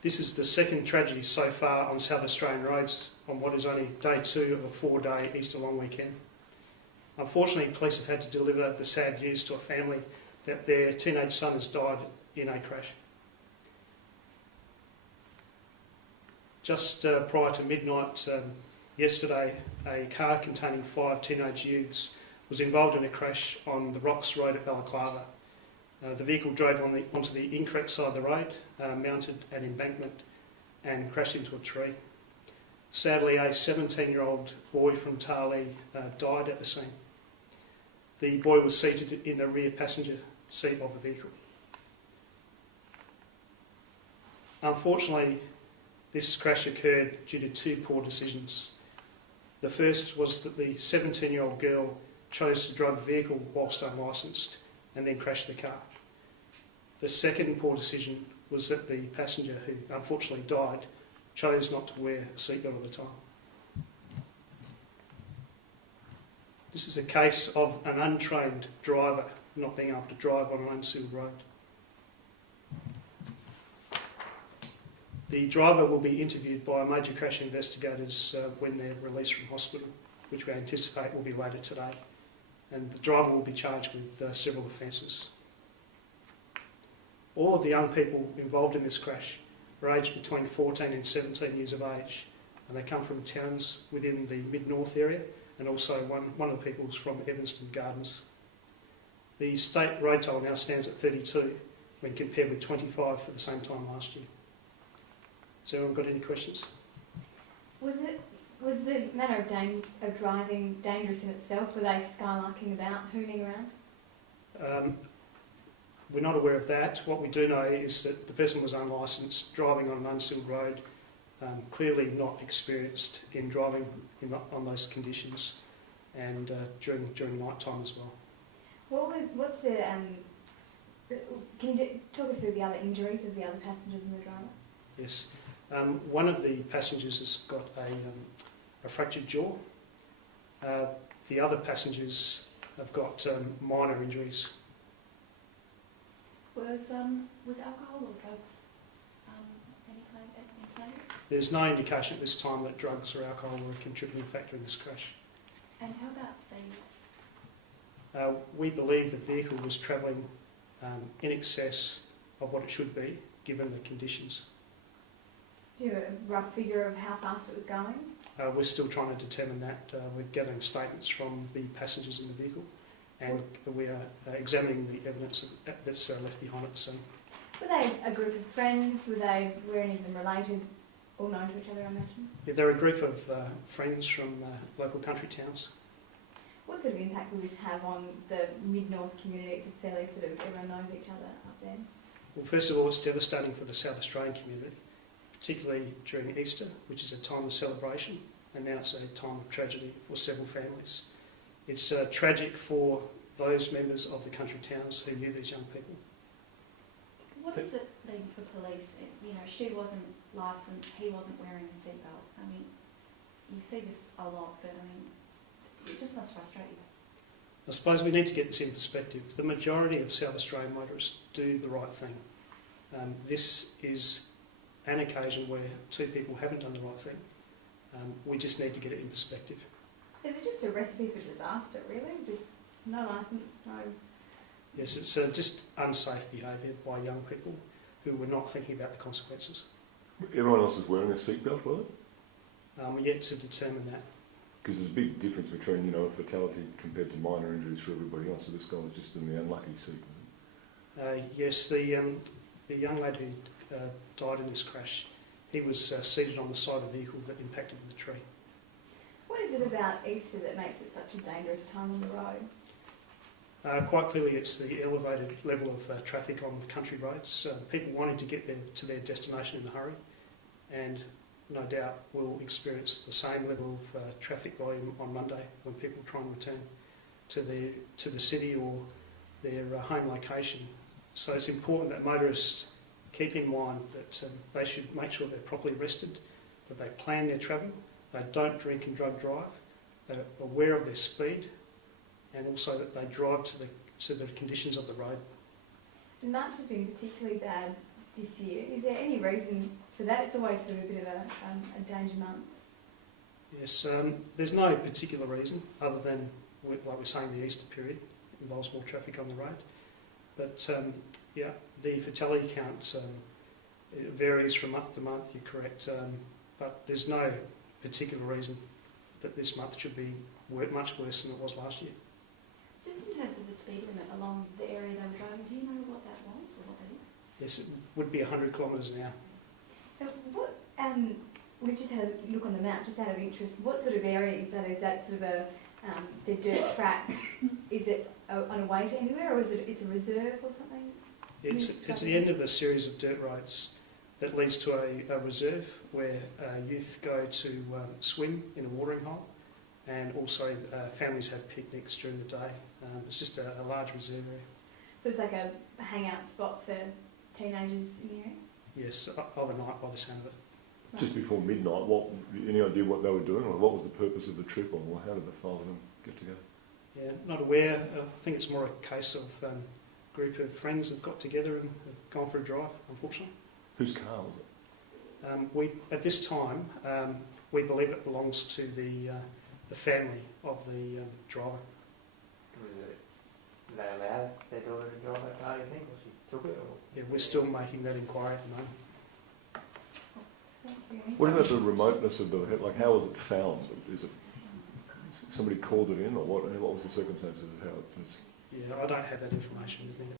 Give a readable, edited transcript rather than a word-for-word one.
This is the second tragedy so far on South Australian roads on what is only day 2 of a 4-day Easter long weekend. Unfortunately, police have had to deliver the sad news to a family that their teenage son has died in a crash. Just prior to midnight yesterday, a car containing 5 teenage youths was involved in a crash on the Rocks Road at Balaklava. The vehicle drove onto the incorrect side of the road, mounted an embankment and crashed into a tree. Sadly, a 17-year-old boy from Tarlee died at the scene. The boy was seated in the rear passenger seat of the vehicle. Unfortunately, this crash occurred due to 2 poor decisions. The first was that the 17-year-old girl chose to drive the vehicle whilst unlicensed and then crashed the car. The second poor decision was that the passenger, who unfortunately died, chose not to wear a seatbelt at the time. This is a case of an untrained driver not being able to drive on an unsealed road. The driver will be interviewed by major crash investigators when they're released from hospital, which we anticipate will be later today. And the driver will be charged with several offences. All of the young people involved in this crash are aged between 14 and 17 years of age, and they come from towns within the mid-north area, and also one of the people is from Evanston Gardens. The state road toll now stands at 32 when compared with 25 for the same time last year. Has anyone got any questions? Was the manner of driving dangerous in itself? Were they skylarking about, hooning around? We're not aware of that. What we do know is that the person was unlicensed, driving on an unsealed road, clearly not experienced in driving on those conditions, and during night time as well. What's the? Can you talk us through the other injuries of the other passengers and the driver? Yes. One of the passengers has got a fractured jaw. The other passengers have got minor injuries. Was alcohol or drugs any play? There's no indication at this time that drugs or alcohol were a contributing factor in this crash. And how about speed? We believe the vehicle was travelling in excess of what it should be, given the conditions. Do you have a rough figure of how fast it was going? We're still trying to determine that. We're gathering statements from the passengers in the vehicle, and we are examining the evidence that's left behind at the scene. Were they a group of friends? Were any of them related, all known to each other, I imagine? Yeah, they're a group of friends from local country towns. What sort of impact will this have on the mid-north community? It's a fairly sort of, everyone knows each other up there. Well, first of all, it's devastating for the South Australian community, particularly during Easter, which is a time of celebration, and now it's a time of tragedy for several families. It's tragic for those members of the country towns who knew these young people. What does it mean for police? You know, she wasn't licensed, he wasn't wearing a seatbelt. I mean, you see this a lot, but I mean, it just must frustrate you. I suppose we need to get this in perspective. The majority of South Australian motorists do the right thing. This is an occasion where 2 people haven't done the right thing. We just need to get it in perspective. Is it just a recipe for disaster, really? Just no licence, no... Yes, it's just unsafe behaviour by young people who were not thinking about the consequences. Everyone else is wearing a seatbelt, was it? We're yet to determine that. Because there's a big difference between, you know, a fatality compared to minor injuries for everybody else. So this guy was just in the unlucky seat. Yes, the young lad who died in this crash, he was seated on the side of the vehicle that impacted the tree. What is it about Easter that makes it such a dangerous time on the roads? Quite clearly it's the elevated level of traffic on the country roads. People wanting to get to their destination in a hurry, and no doubt will experience the same level of traffic volume on Monday when people try and return to the city or their home location. So it's important that motorists keep in mind that they should make sure they're properly rested, that they plan their travel, they don't drink and drug drive, they're aware of their speed, and also that they drive to the conditions of the road. March has been particularly bad this year. Is there any reason for that? It's always sort of a bit of a danger month. Yes, there's no particular reason other than, like we're saying, the Easter period involves more traffic on the road. But yeah, the fatality count it varies from month to month, you're correct, but there's no particular reason that this month should be much worse than it was last year. Just in terms of the speed limit along the area they were driving, do you know what that was or what that is? Yes, it would be 100 kilometres an hour. What, we've just had a look on the map, just out of interest, what sort of area is that? Is that sort of the dirt tracks? Is it on a way to anywhere, or is it's a reserve or something? It's the end of a series of dirt roads that leads to a reserve where youth go to swim in a watering hole, and also families have picnics during the day. It's just a large reserve area. So it's like a hangout spot for teenagers in the area? Yes, overnight by the sound of it. Right. Just before midnight, any idea what they were doing, or what was the purpose of the trip, or how did the five of them get together? Yeah, not aware. I think it's more a case of a group of friends have got together and have gone for a drive, unfortunately. Whose car was it? At this time, we believe it belongs to the family of the driver. Did they allow their daughter to drive that car, you think, or she took it? Or? Yeah, we're still making that inquiry at the moment. Thank you. What about the remoteness of the, like, how was it found? Is it somebody called it in, or what was the circumstances of how it was? Yeah, I don't have that information with me.